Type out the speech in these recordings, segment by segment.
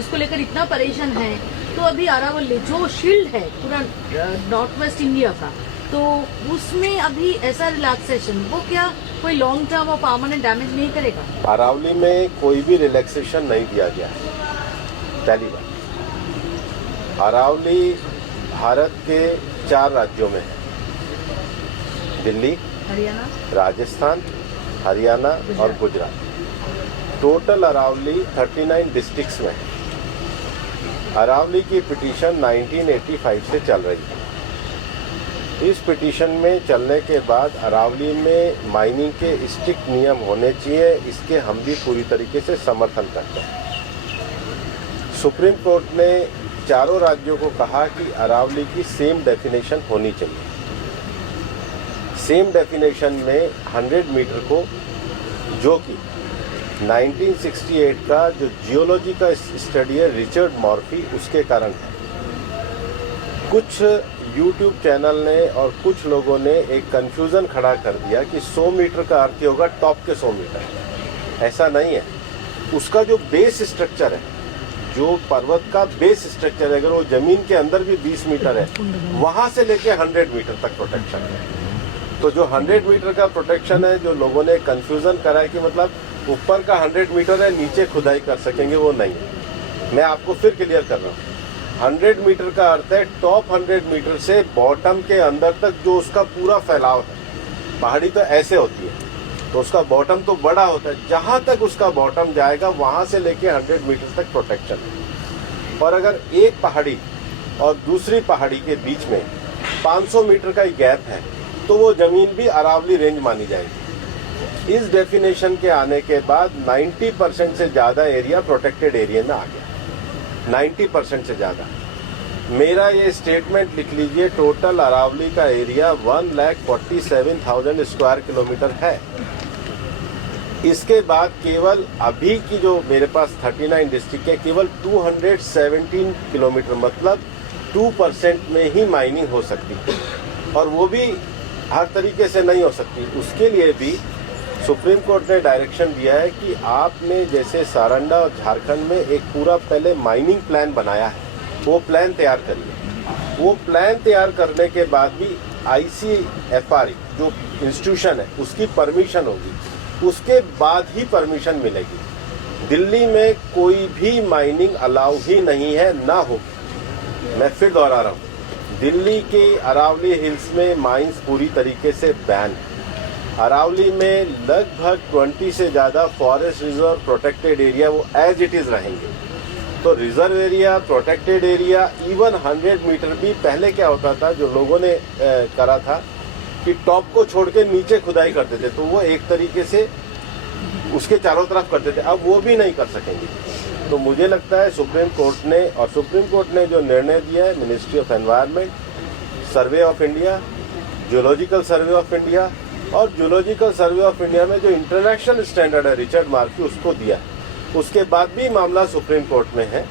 उसको लेकर इतना परेशान है, तो अभी अरावली जो शील्ड है पूरा नॉर्थ वेस्ट इंडिया का, तो उसमें अभी ऐसा रिलैक्सेशन वो क्या कोई लॉन्ग टर्म और परमानेंट डैमेज नहीं करेगा? अरावली में कोई भी रिलैक्सेशन नहीं दिया गया है। पहली बात, अरावली भारत के 4 राज्यों में है, दिल्ली, हरियाणा, राजस्थान, हरियाणा और गुजरात। टोटल अरावली 39 डिस्ट्रिक्ट्स में है। अरावली की पिटीशन 1985 से चल रही है। इस पिटीशन में चलने के बाद अरावली में माइनिंग के स्ट्रिक्ट नियम होने चाहिए, इसके हम भी पूरी तरीके से समर्थन करते हैं। सुप्रीम कोर्ट ने चारों राज्यों को कहा कि अरावली की सेम डेफिनेशन होनी चाहिए। सेम डेफिनेशन में 100 मीटर को, जो कि 1968 का जो जियोलॉजी का स्टडी है रिचर्ड मॉर्फी, उसके कारण है। कुछ यूट्यूब चैनल ने और कुछ लोगों ने एक कंफ्यूजन खड़ा कर दिया कि 100 मीटर का अर्थ होगा टॉप के 100 मीटर। ऐसा नहीं है। उसका जो बेस स्ट्रक्चर है, जो पर्वत का बेस स्ट्रक्चर है, अगर वो जमीन के अंदर भी 20 मीटर है, वहां से लेके 100 मीटर तक प्रोटेक्शन है। तो जो 100 मीटर का प्रोटेक्शन है, जो लोगों ने कंफ्यूजन करा है कि मतलब ऊपर का 100 मीटर है, नीचे खुदाई कर सकेंगे, वो नहीं है। मैं आपको फिर क्लियर कर रहा हूँ। 100 मीटर का अर्थ है टॉप 100 मीटर से बॉटम के अंदर तक जो उसका पूरा फैलाव है। पहाड़ी तो ऐसे होती है, तो उसका बॉटम तो बड़ा होता है। जहां तक उसका बॉटम जाएगा वहां से लेके 100 मीटर तक प्रोटेक्शन है। और अगर एक पहाड़ी और दूसरी पहाड़ी के बीच में 500 मीटर का ही गैप है, तो वो जमीन भी अरावली रेंज मानी जाएगी। इस डेफिनेशन के आने के बाद 90% से ज्यादा एरिया प्रोटेक्टेड एरिया में आ गया। 90% से ज्यादा। मेरा ये स्टेटमेंट लिख लीजिए, टोटल अरावली का एरिया 1,47,000 स्क्वायर किलोमीटर है। इसके बाद केवल अभी की जो मेरे पास 39 डिस्ट्रिक्ट है, केवल 217 किलोमीटर, मतलब 2% में ही माइनिंग हो सकती है, और वो भी हर तरीके से नहीं हो सकती। उसके लिए भी सुप्रीम कोर्ट ने डायरेक्शन दिया है कि आपने जैसे सारंडा और झारखंड में एक पूरा पहले माइनिंग प्लान बनाया है, वो प्लान तैयार करिए। वो प्लान तैयार करने के बाद भी ICFR जो इंस्टीट्यूशन है उसकी परमिशन होगी, उसके बाद ही परमिशन मिलेगी। दिल्ली में कोई भी माइनिंग अलाउ ही नहीं है, ना होगी। मैं फिर दोहरा रहा हूँ, दिल्ली के अरावली हिल्स में माइंस पूरी तरीके से बैन है। अरावली में लगभग 20 से ज्यादा फॉरेस्ट रिजर्व प्रोटेक्टेड एरिया वो एज इट इज रहेंगे। तो reserve area, protected area, even 100 metre भी पहले क्या होता था, जो लोगों ने करा था कि टॉप को छोड़ के नीचे खुदाई करते थे, तो वो एक तरीके से उसके चारों तरफ करते थे। अब वो भी नहीं कर सकेंगे। तो मुझे लगता है सुप्रीम कोर्ट ने जो निर्णय दिया है, ministry of environment, survey of India, geological survey of India, और जियोलॉजिकल सर्वे ऑफ इंडिया में जो इंटरनेशनल स्टैंडर्ड है रिचर्ड मार्फी, उसको दिया। उसके बाद भी मामला सुप्रीम कोर्ट में है।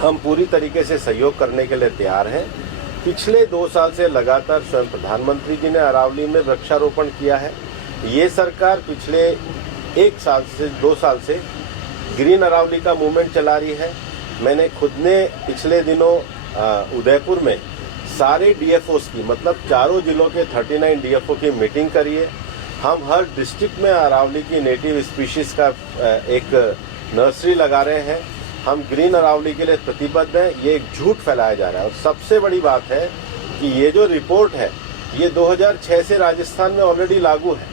हम पूरी तरीके से सहयोग करने के लिए तैयार हैं। पिछले 2 साल से लगातार स्वयं प्रधानमंत्री जी ने अरावली में वृक्षारोपण किया है। ये सरकार पिछले 1 साल से 2 साल से ग्रीन अरावली का मूवमेंट चला रही है। मैंने खुद ने पिछले दिनों उदयपुर में सारे DFOs की, मतलब चारों जिलों के 39 DFO की मीटिंग करी है। हम हर डिस्ट्रिक्ट में अरावली की नेटिव स्पीशीज का एक नर्सरी लगा रहे हैं। हम ग्रीन अरावली के लिए प्रतिबद्ध हैं। ये एक झूठ फैलाया जा रहा है। और सबसे बड़ी बात है कि ये जो रिपोर्ट है, ये 2006 से राजस्थान में ऑलरेडी लागू है।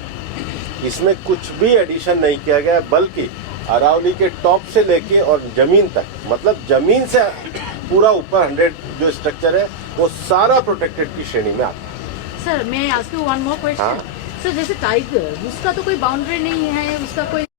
इसमें कुछ भी एडिशन नहीं किया गया, बल्कि अरावली के टॉप से लेके और जमीन तक, मतलब जमीन से पूरा ऊपर 100 जो स्ट्रक्चर है, वो सारा प्रोटेक्टेड की श्रेणी में आता है। सर, मैं ask you one more question. Sir, जैसे टाइगर, उसका तो कोई बाउंड्री नहीं है, उसका कोई